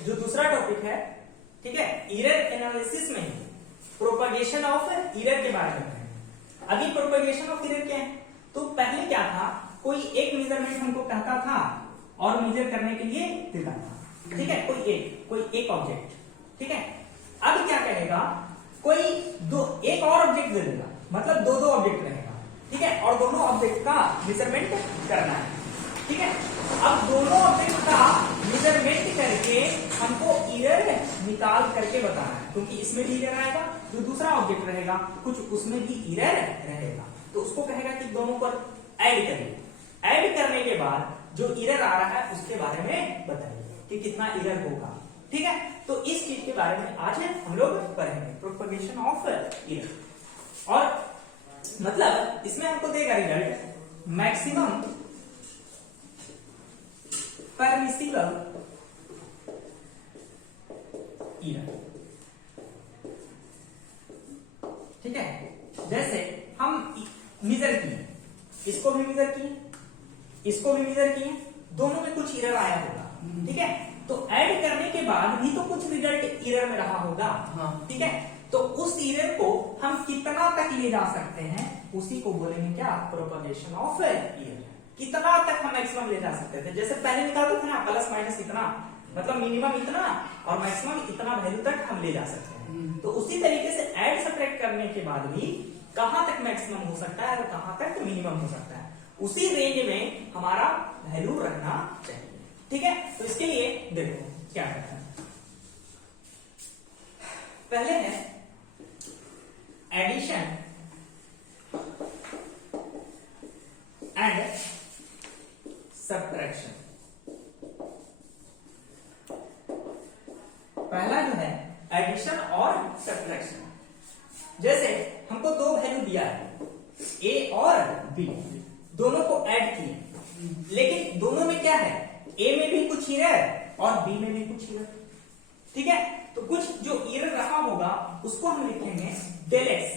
जो दूसरा टॉपिक है, ठीक है, एरर एनालिसिस में प्रोपगेशन ऑफ एरर के बारे में। अभी प्रोपगेशन ऑफ एरर क्या है? तो पहले क्या था, कोई एक मेजरमेंट हमको कहता था और मेजर करने के लिए देता था, ठीक है, कोई एक ऑब्जेक्ट, ठीक है। अब क्या कहेगा, कोई एक और ऑब्जेक्ट दे देगा, मतलब दो ऑब्जेक्ट रहेगा, ठीक है, और दोनों ऑब्जेक्ट का मेजरमेंट करना है, ठीक है। अब दोनों ऑब्जेक्ट का मेजरमेंट करके हमको एरर निकाल करके बताना है, क्योंकि इसमें भी एरर आएगा, जो दूसरा ऑब्जेक्ट रहेगा कुछ उसमें भी एरर रहेगा, तो उसको कहेगा कि दोनों पर ऐड करिए। ऐड करने के बाद जो एरर आ रहा है उसके बारे में बताइए कि कितना एरर होगा, ठीक है। तो इस चीज के बारे में आज हम लोग पढ़ेंगे, प्रोपगेशन ऑफ एरर। और मतलब इसमें हमको देगा रिजल्ट मैक्सिमम परमिसिबल एरर, ठीक है। जैसे हम मेजर किए, इसको भी मेजर किए, इसको भी मेजर किए, दोनों में कुछ एरर आया होगा, ठीक है। तो ऐड करने के बाद भी तो कुछ रिजल्ट एरर में रहा होगा, ठीक है। तो उस एरर को हम कितना तक ले जा सकते हैं, उसी को बोलेंगे क्या, प्रोपगेशन ऑफ एरर। कितना तक हम मैक्सिमम ले जा सकते थे, जैसे पहले निकालते थे ना, प्लस माइनस इतना, मतलब मिनिमम इतना और मैक्सिमम इतना वैल्यू तक हम ले जा सकते हैं। तो उसी तरीके से ऐड सब्ट्रैक्ट करने के बाद भी कहां तक मैक्सिमम हो सकता है और कहां तक मिनिमम हो सकता है, उसी रेंज में हमारा वैल्यू रखना चाहिए, ठीक है। तो इसके लिए देखो क्या करना है, पहले है एडिशन एंड सब्ट्रैक्शन। पहला जो है एडिशन और सब्ट्रैक्शन। जैसे हमको दो वैल्यू दिया है, ए और बी, दोनों को ऐड किए, लेकिन दोनों में क्या है, ए में भी कुछ एरर और बी में भी कुछ एरर, ठीक है। तो कुछ जो एरर रहा होगा उसको हम लिखेंगे डेल एक्स।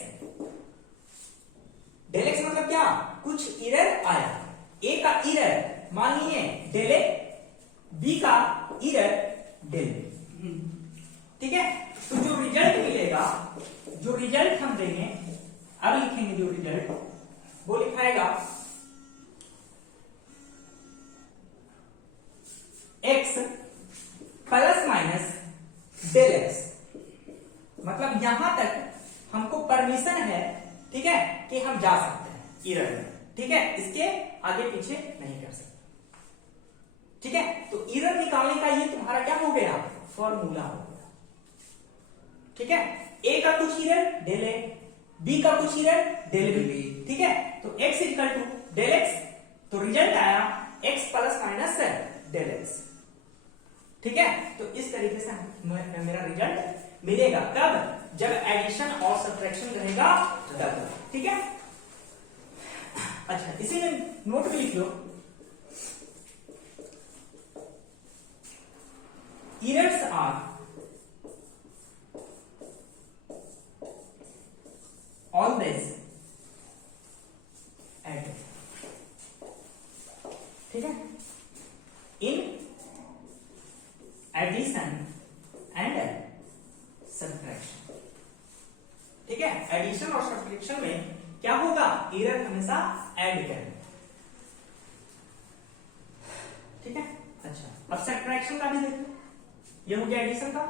डेल एक्स मतलब क्या, कुछ एरर आया, ए का एरर मान लीजिए डेल ए, बी का एरर डेल बी, ठीक है। तो जो रिजल्ट मिलेगा, जो रिजल्ट हम देंगे, अब लिखेंगे जो रिजल्ट, वो लिखाएगा x plus minus del x. मतलब यहां तक हमको परमिशन है, ठीक है, कि हम जा सकते हैं एरर में, ठीक है, इसके आगे पीछे नहीं कर सकते, ठीक है। तो एरर निकालने का ये तुम्हारा क्या हो गया, फॉर्मूला हो गया, ठीक है। ए का कुछ एरर डेल ए, बी का कुछ एरर डेल बी, ठीक है। तो x equal to del x, तो रिजल्ट आया x plus minus del x, ठीक है। तो इस तरीके से मेरा रिजल्ट मिलेगा, कब, जब एडिशन और सब्ट्रैक्शन रहेगा तब, ठीक है। अच्छा, इसी में नोट भी लिख लो, एरर्स आर ऑलवेज एडेड, ठीक है, इन एडिशन एंड सब्ट्रैक्शन, ठीक है। एडिशन और सब्ट्रैक्शन में क्या होगा, एरर हमेशा ऐड करें, ठीक है। अच्छा, अब सब्ट्रैक्शन का भी देखो, ये हो गया एडिशन का,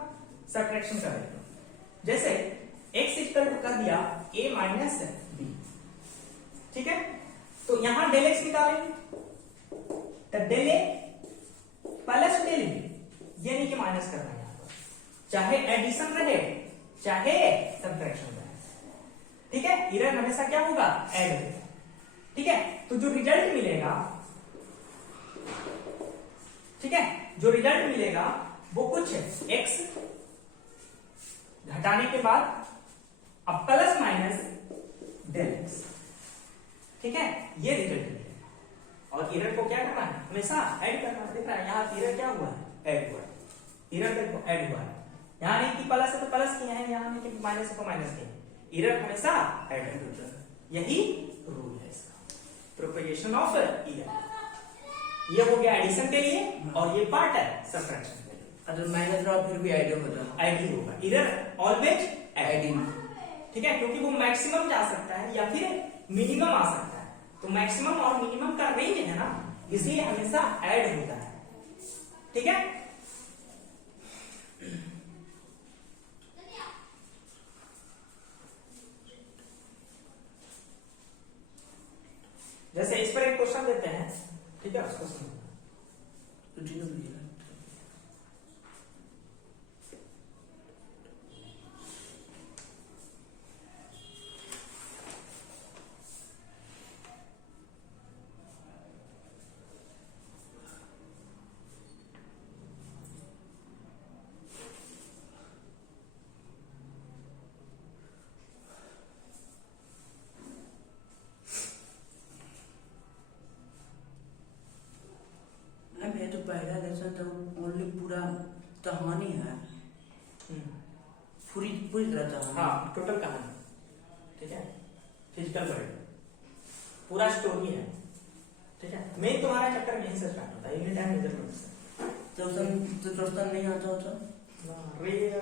सब्ट्रैक्शन का देखो। जैसे x इक्वल टू कर दिया a माइनस बी, ठीक है। तो यहां डेल एक्स निकालेंगे, तो del A plus del B, यानी कि माइनस करना है यहां पर, चाहे एडिशन रहे चाहे सब्ट्रैक्शन रहे, ठीक है। एरर हमेशा क्या होगा, ऐड होगा, ठीक है। तो जो रिजल्ट मिलेगा, ठीक है, जो रिजल्ट मिलेगा वो कुछ x घटाने के बाद अब प्लस माइनस डेल एक्स, ठीक है, ये रिजल्ट मिलेगा। और एरर को क्या करना है, हमेशा ऐड करना है। दिख रहा है यहाँ एरर क्या हुआ है, ऐड हुआ है, एरर देखो ऐड हुआ है, यहाँ नहीं कि प्लस है तो प्लस किया है, यहाँ नहीं कि माइनस है तो माइनस किया है, एरर हमेशा ऐड होता है, यही रूल है इसका, प्रोपगेशन ऑफ एरर। ये हो गया एडिशन के लिए और ये पार्ट है सब्ट्रैक्शन के लिए, अगर माइनस रहा फिर भी ऐड होगा, ऐड ही होगा, इधर ऑलवेज ऐडिंग। ठीक है, क्योंकि वो मैक्सिमम जा सकता है या फिर मिनिमम आ सकता है, तो मैक्सिमम और मिनिमम का रेंज है ना, इसलिए हमेशा ऐड होता है। ठीक है, जैसे इस पर एक क्वेश्चन देते हैं, ठीक है, उसको समझना। मैं तो पहला लेसन तो ओनली पूरा कहानी है, पूरी पूरी तरह कहानी। हाँ, टोटल कहानी, ठीक है, फिजिकल वर्ल्ड पूरा स्टोरी है। ठीक है, मेन तुम्हारा चैप्टर यहीं से स्टार्ट होता है, यूनिट एंड मेजरमेंट से। तो क्वेश्चन नहीं आता होता, रेयर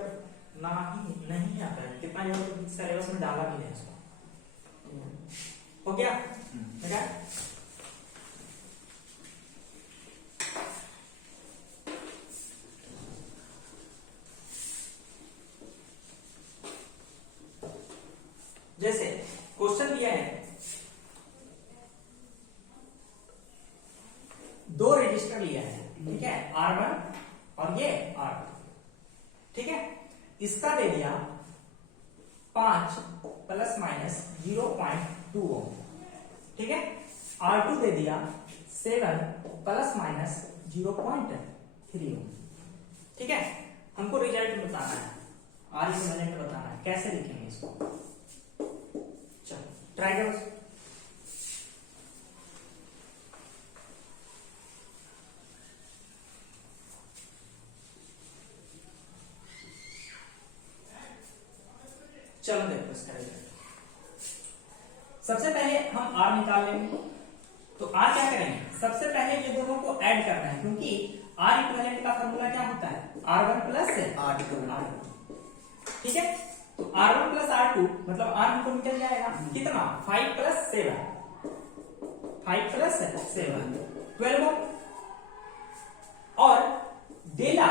नहीं आता है, कितना जो सिलेबस में डाला भी नहीं उसको। हो गया, ठीक है। जैसे क्वेश्चन दिया है, दो रजिस्टर लिया है, ठीक है, R1 और ये R2, ठीक है, इसका दे दिया 5 प्लस माइनस 0.2 ओम, ठीक है, R2 दे दिया 7 प्लस माइनस 0.3 ओम, ठीक है। हमको रिजल्ट बताना है, R इक्विवेलेंट बताना है, कैसे लिखेंगे इसको, चलो ट्राई करो। चलो देखो इसका रिजल्ट। सबसे पहले हम R निकाल लेंगे, तो R क्या करेंगे, सबसे पहले ये दोनों को ऐड करना है, क्योंकि R इक्विवेलेंट का फॉर्मूला क्या होता है, R1 प्लस R2, ठीक है। तो R1 प्लस R2 मतलब R हमको निकल जाएगा कितना, 5 प्लस 7, 5 प्लस 7 12 ओम, और डेला,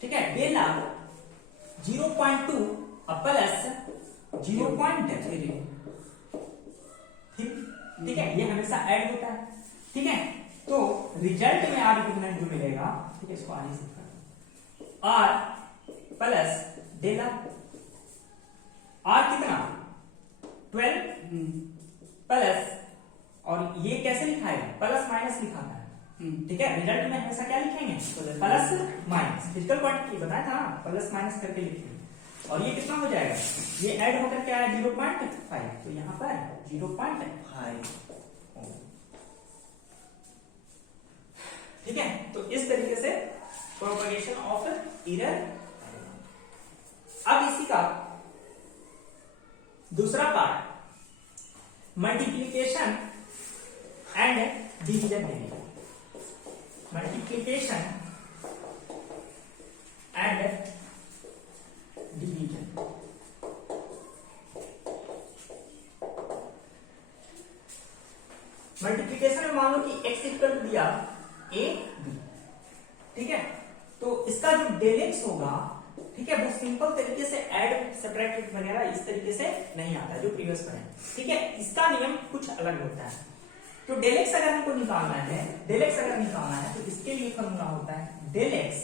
ठीक है, डेला 0.2 प्लस 0.3, ठीक है, ये हमेशा ऐड होता है, ठीक है। तो रिजल्ट में R इक्विवेलेंट जो मिलेगा, ठीक है, इसको आगे से R प्लस डेला, R कितना 12 प्लस, और ये कैसे लिखा है, प्लस माइनस लिखा है, ठीक है। रिजल्ट में हमेशा क्या लिखेंगे, प्लस माइनस, फिजिकल क्वांटिटी बताया था, प्लस माइनस करके लिखेंगे, और ये कितना हो जाएगा, ये ऐड होकर क्या है 0.5, तो यहाँ पर 0.5, ठीक है। तो इस तरीके से प्रोपगेशन ऑफ एरर। अब इसी का दूसरा पार्ट मल्टीप्लिकेशन एंड डिवीजन देंगे, मल्टीप्लिकेशन एंड डिवीजन। मल्टीप्लिकेशन में मान लो कि x इक्वल टू दिया a b, ठीक है, तो इसका जो डेल x होगा, ठीक है, वो सिंपल तरीके से ऐड सब्ट्रैक्ट वगैरह इस तरीके से नहीं आता जो प्रीवियस पर है, ठीक है, इसका नियम कुछ अलग होता है। तो डेल x अगर हमको निकालना है, डेल x अगर निकालना है, तो इसके लिए फॉर्मूला होता है डेल x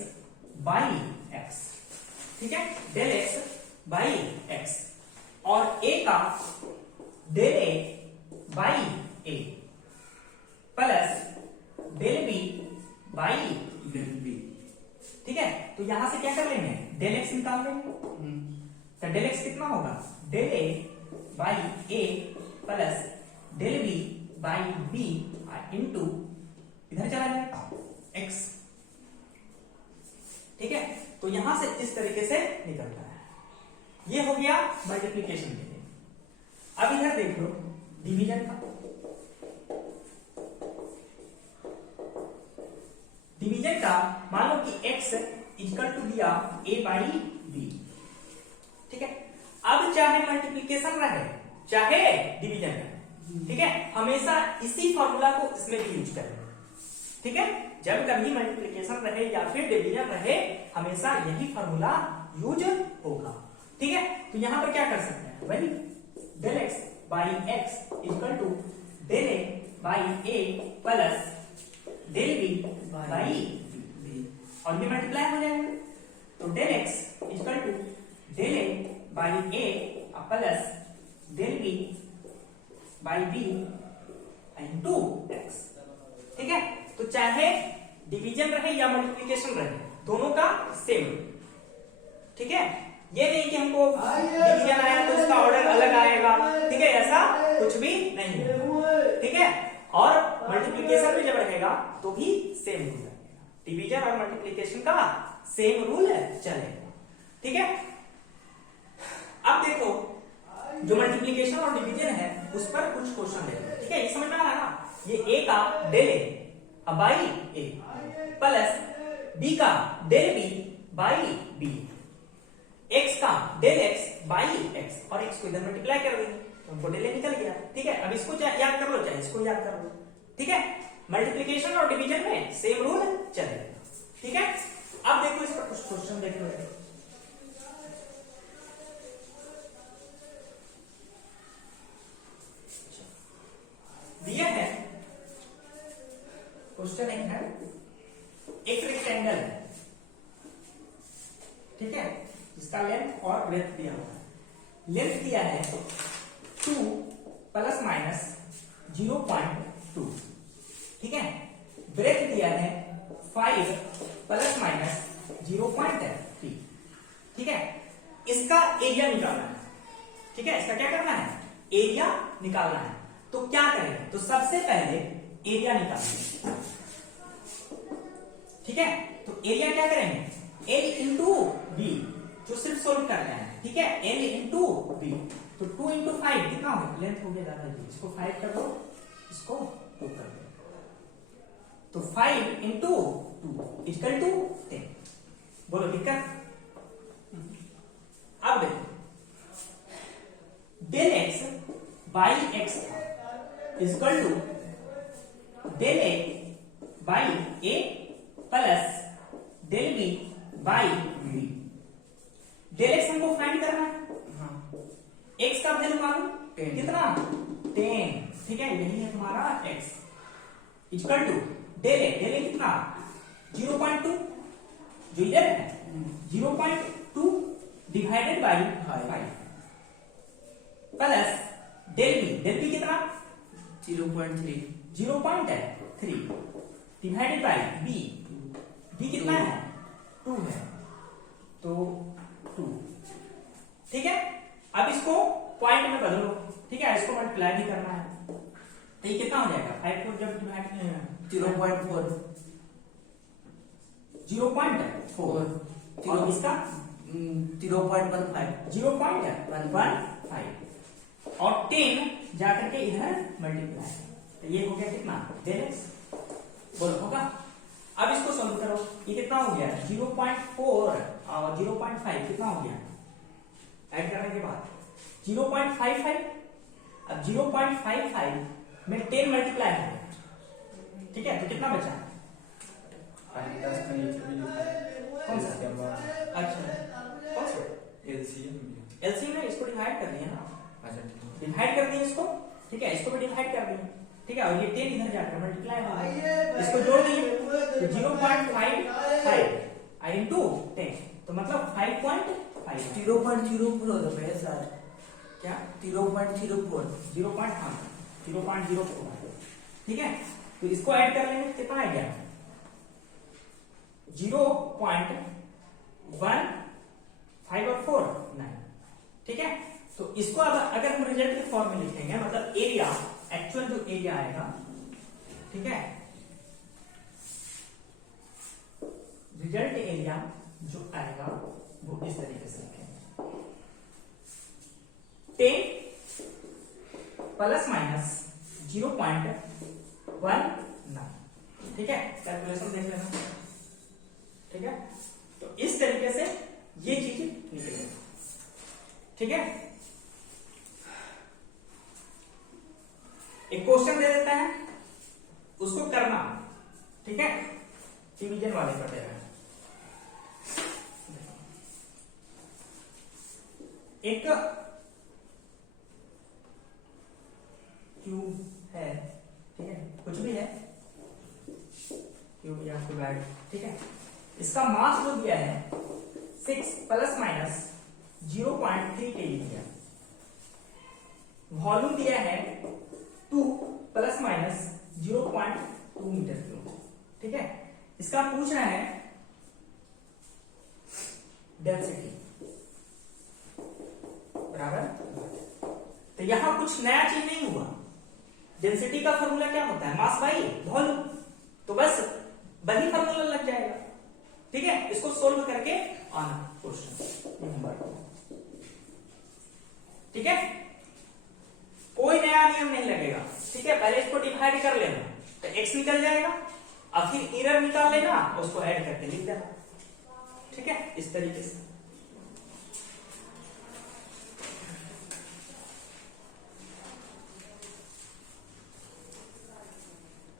बाई x, ठीक है, डेल x बाई x, और a का del a by a plus del b by del b, ठीक है। तो यहां से क्या कर लेंगे, डेल x निकाल लेंगे, तो डेल x कितना होगा, del a by a plus del b by b into इधर चला जाएगा x, ठीक है। तो यहां से इस तरीके से निकलता है, ये हो गया मल्टीप्लिकेशन के लिए। अब इधर देख लो डिवीजन का, डिवीजन का मान लो कि x इक्वल टू दिया a बाई b, ठीक है। अब चाहे मल्टीप्लीकेशन रहे चाहे डिवीजन रहे, ठीक है, हमेशा इसी फॉर्मूला को इसमें भी यूज करें, ठीक है। जब कभी मल्टीप्लीकेशन रहे या फिर डिवीजन रहे हमेशा यही फॉर्मूला यूज होगा, ठीक है। तो यहां पर क्या कर सकते हैं, वही del x by x equal to del A by A plus del B by b, और ये मल्टीप्लाई हो जाएगा। तो del x equal to del A by A plus del B by b into x, ठीक है। तो चाहे division रहे या मल्टीप्लिकेशन रहे दोनों का सेम, ठीक है। ये नहीं कि हमको डिवीजन आया तो इसका ऑर्डर अलग आएगा, ठीक है, ऐसा कुछ भी नहीं, ठीक है। और मल्टीप्लिकेशन भी जब रहेगा तो भी सेम रूल रहेगा, डिवीजन और मल्टीप्लिकेशन का सेम रूल चलेगा, ठीक है। अब देखो जो मल्टीप्लिकेशन और डिवीजन है उस पर कुछ क्वेश्चन देखो, ठीक है। ये समझ में आ रहा है ना, ये ए का del A by A plus B का del B by B, X का डेल एक्स बाई एक्स, और एक्स को इधर मल्टीप्लाई कर देंगे तो हमको डेल ए निकल गया, ठीक है। अब इसको याद कर लो चाहे इसको याद कर लो, ठीक है। मल्टीप्लिकेशन और डिवीजन में सेम रूल चलेगा, ठीक है। अब देखो इस पर कुछ क्वेश्चन देख लो, दिया है क्वेश्चन एक है, एक रेक्टेंगल है, ठीक है, इसका लेंथ और ब्रेथ दिया हुआ है। लेंथ दिया है 2 प्लस माइनस 0.2, ठीक है। ब्रेथ दिया है 5 प्लस माइनस 0.3, ठीक है। इसका एरिया निकालना है, ठीक है। इसका क्या करना है, एरिया निकालना है। तो क्या करेंगे, तो सबसे पहले एरिया निकालेंगे, ठीक है। तो एरिया क्या करेंगे, एल इंटू बी, जो सिर्फ सोल्व करना है, ठीक है, एल इंटू बी। तो 2 इंटू 5 कितना होगा, लेंथ हो गया ज्यादा, इसको 5 कर दो, इसको 2 कर दो, तो 5 इंटू 2 इक्वल टू 10। बोलो दिक्कत। अब देखो del x by x equal to del A by A plus del B by b. Del x हमको फाइंड करना है, एक्स का वैल्यू मालूम कितना 10, ठीक है, यही है तुम्हारा x equal to del a कितना 0.2, जो इधर है 0.2 divided by 5 plus del b कितना 0.3 डिवाइडेड बाई बी कितना है 2 है, तो 2, ठीक है। अब इसको पॉइंट में बदलो, ठीक है, इसको मल्टीप्लाई भी करना है, तो ये कितना हो जाएगा 5 को जब डिवाइड 0.4 और इसका 0.15 और 10 जाकर के इधर मल्टीप्लाई, तो ये हो गया कितना डेल एक्स, बोलो होगा। अब इसको सॉल्व करो, ये कितना हो गया 0.4 और 0.5 कितना हो गया, ऐड करने के बाद 0.55, अब 0.55 में 10 मल्टीप्लाई हो गया, ठीक है, तो कितना बचा 10 का नीचे भी लिखा है, कौन सा, अच्छा कौन सा एलसीएम में इसको डिवाइड कर दिया ना, अच्छा ठीक है, डिवाइड कर दिया इसको, ठीक है, इसको भी डिवाइड कर दिया, ठीक है, और ये 10 इधर जाकर मल्टीप्लाई हो गया, इसको जोड़ दिए तो 0.55 इंटू 10, तो मतलब 5.5 0.04 होता है सर, क्या 0.04 0.04, ठीक है। तो इसको ऐड कर लेंगे, कितना आ गया 0.15 और 4 9, ठीक है। तो इसको अब अगर हम रिजल्ट के फॉर्म में लिखेंगे, मतलब एरिया, एक्चुअल जो एरिया आएगा, ठीक है, रिजल्ट एरिया जो आएगा वो इस तरीके से लिखेंगे 10 प्लस माइनस 0.19, ठीक है, कैलकुलेशन देख लेना। ठीक है, तो इस तरीके से ये चीज निकलेगी। ठीक है, एक क्वेश्चन दे देता है, उसको करना। ठीक है, डिवीजन वाले कर दे रहे हैं। एक क्यूब है, ठीक है, कुछ भी है, क्यूब या क्यूबाइड। ठीक है, इसका मास जो दिया है 6 प्लस माइनस 0.3 kg दिया। वॉल्यूम दिया है 2 प्लस माइनस 0.2 मीटर क्यूब। ठीक है, इसका पूछ रहा है डेंसिटी बराबर। तो यहां कुछ नया चीज नहीं हुआ। डेंसिटी का फॉर्मूला क्या होता है? Mass by volume. तो बस वही फॉर्मूला लग जाएगा। ठीक है, इसको सोल्व करके आना क्वेश्चन। ठीक है, कोई नया नियम नहीं लगेगा। ठीक है, पहले इसको डिवाइड कर लेना तो x निकल जाएगा, और फिर एरर निकाल लेना, उसको ऐड करके लिख देना। ठीक है, इस तरीके से।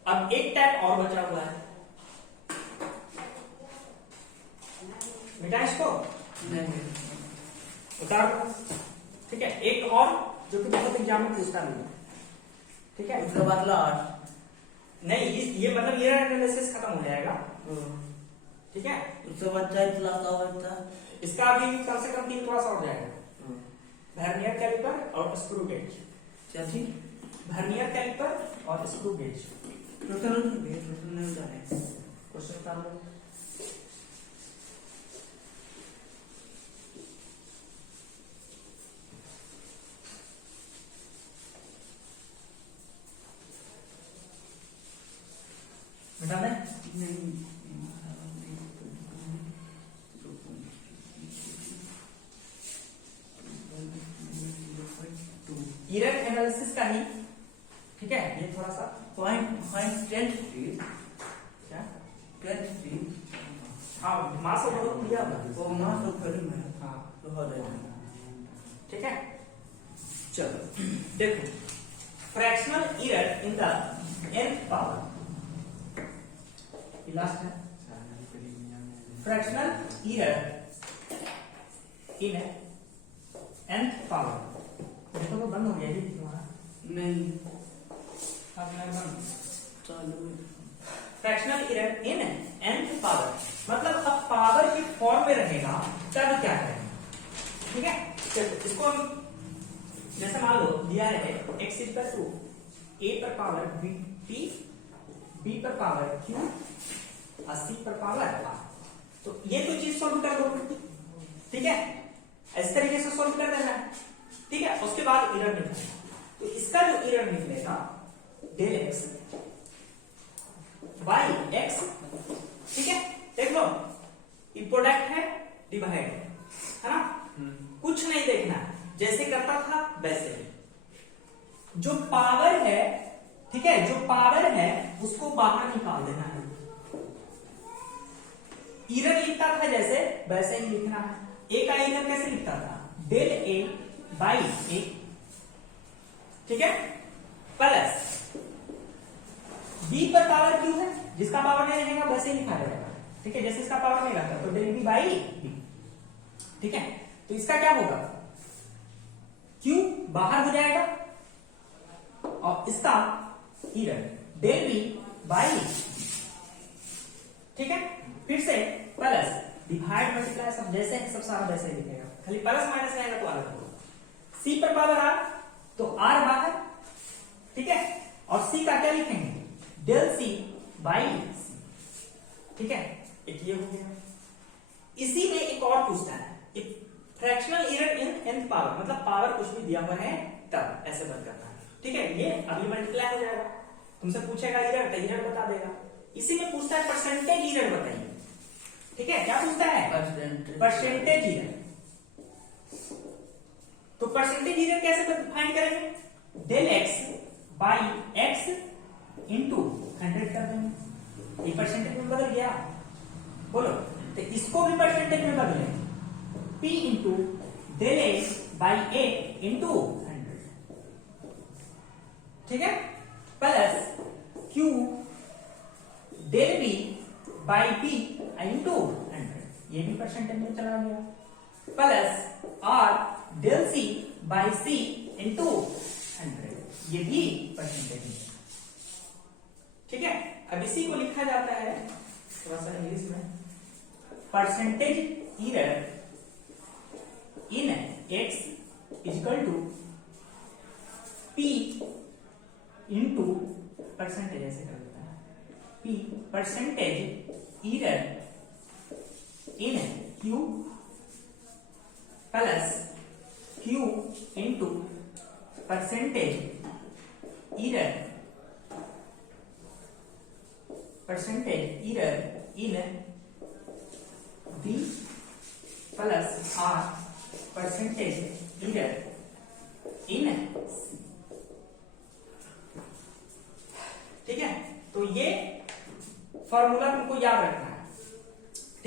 अब एक टाइप और बचा हुआ है, बेटा इसको उतार दो। ठीक है, एक और जो कि बहुत एग्जाम में पूछता नहीं है। ठीक है, उसके बाद लास्ट नहीं, ये मतलब एरर एनालिसिस खत्म हो जाएगा। ठीक है, उसके बाद चाहे क्लास होता इसका भी कम से कम 3 क्लास और जाएगा। वर्नियर कैलिपर और स्क्रू गेज। क्या थी? वर्नियर कैलिपर और स्क्रू गेज। टोटल नहीं होता है। क्वेश्चन उतार लो। बता दें? एरर एनालिसिस का ही। ठीक है, ये थोड़ा सा क्या, हाँ मास और वॉल्यूम दिया हुआ है। वो मास और वॉल्यूम है। हाँ, तो हो जाएगा। ठीक है, चलो देखो, fractional error in the nth power. Last है fractional error in nth power. देखो तो बंद हो गया जी तुम्हारा। नहीं अब मैं बंद। चालू है। Fractional error in nth power मतलब अब पावर के फॉर्म में रहेगा तब क्या करेंगे। ठीक है, चलो इसको हम जैसे मान लो दिया है x इक्वल टू a पर पावर b, b पर पावर q और c पर पावर r। तो ये तो चीज सॉल्व कर दो। ठीक है, इस तरीके से सॉल्व कर देना है। ठीक है, उसके बाद एरर निकलेगा। तो इसका जो एरर निकलेगा डेल x बाई x। ठीक है, देख लो, ये प्रोडक्ट है, डिवाइड है ना, कुछ नहीं देखना, जैसे करता था वैसे ही। जो पावर है, ठीक है, जो पावर है उसको बाहर निकाल देना है। एरर लिखता था जैसे वैसे ही लिखना है। ए का एरर कैसे लिखता था? डेल ए बाई ए। ठीक है, प्लस बी पर पावर क्यू है, जिसका पावर नहीं रहेगा वैसे ही लिखा जाएगा। ठीक है, जैसे इसका पावर नहीं रहता तो डेल बी बाई बी। ठीक है, तो इसका क्या होगा? क्यू बाहर हो जाएगा और इसका एरर डेल बी बाई। ठीक है, फिर से प्लस डिवाइड मल्टीप्लाई सब जैसे है सब सारा वैसे ही लिखेगा, खाली प्लस माइनस आएगा तो अलग होगा। सी पर पावर आर तो आर बाहर। ठीक है, और सी का क्या लिखेंगे? डेल सी बाई सी। ठीक है, एक ये हो गया। इसी में एक और पूछता है, fractional error in nth power मतलब पावर कुछ भी दिया हुआ है तब ऐसे बंद करना है। ठीक है, ये अभी मल्टीप्लाई हो जाएगा। तुमसे पूछेगा एरर तो एरर बता देगा। इसी में पूछता है परसेंटेज एरर बताइए। ठीक है, क्या पूछता है? Percentage error. तो परसेंटेज एरर कैसे फाइंड करेंगे? Del x by x into 100 कर देंगे। ये परसेंटेज में बदल गया, बोलो। तो इसको भी परसेंटेज में बदले, P into del A by A into 100, ठीक है, plus Q del B by P into 100, ये भी परसेंटेज में चला गया, plus R del C by C into 100, ये भी परसेंटेज में, ठीक है। अब इसी को लिखा जाता है थोड़ा सा इंग्लिश में, percentage error in x equal to P into percentage, ऐसे कर देता है, P percentage error in Q plus Q into percentage error in B plus R percentage error in C, ठीक है। तो ये फॉर्मूला तुमको याद रखना है।